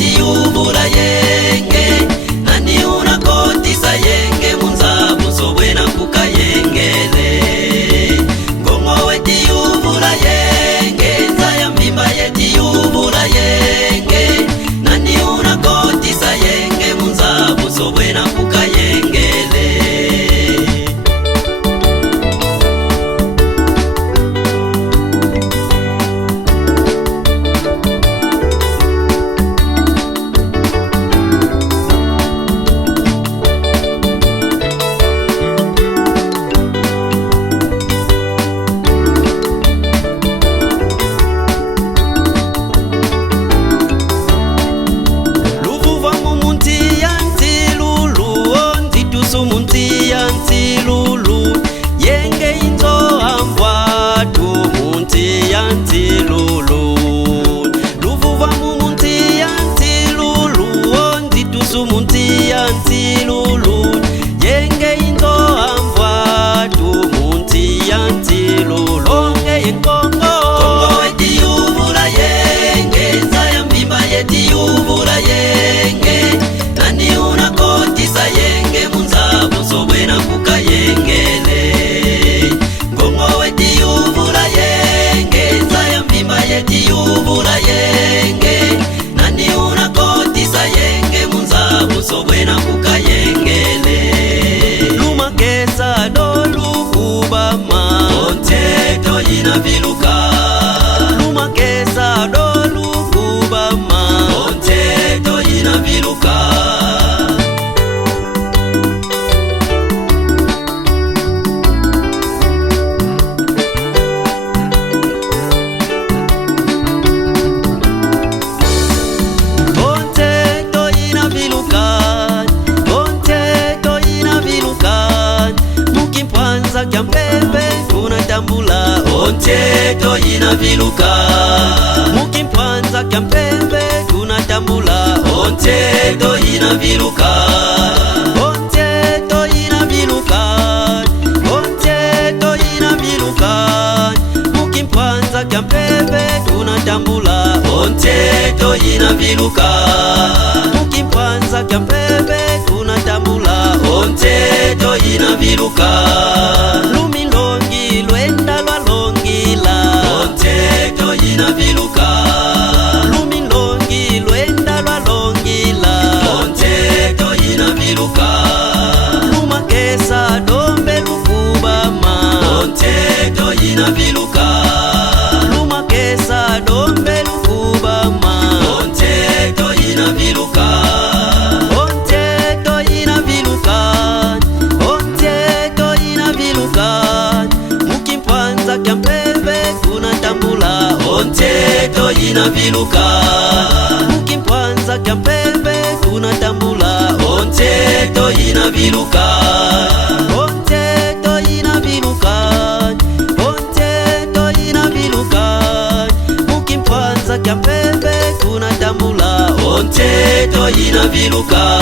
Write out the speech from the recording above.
weti uvula yenge nani unakotisa yenge munzabu sobwena kukayengele Ngongo weti uvula yenge nzaya mbimba yeti uvula yenge nani unakotisa yenge munzabu sobwena kukayengele sobwena kukayengele lumakesa dolukubama onteto yina viluka lumakesa dolukubama onteto yina viluka Kyampembe tunatambula onteto yina viluka Mukimpanza kyampembe tunatambula onteto yina viluka Onteto yina viluka Onteto yina viluka Mukimpanza kyampembe tunatambula onteto yina viluka Mukimpanza kyampembe tunatambula onteto yina viluka Lumilongi lwenda lwalongila onteto yina viluka Lumilongi lwenda lwalongila onteto yina viluka Lumakesa dombe lukubama onteto yina viluka Lumakesa dombe lukubama onteto yina viluka onteto yina viluka Mukimpanza kyampembe tunatambula onteto yina viluka Onteto yina viluka Onteto yina viluka Mukimpanza kyampembe tunatambula onteto yina viluka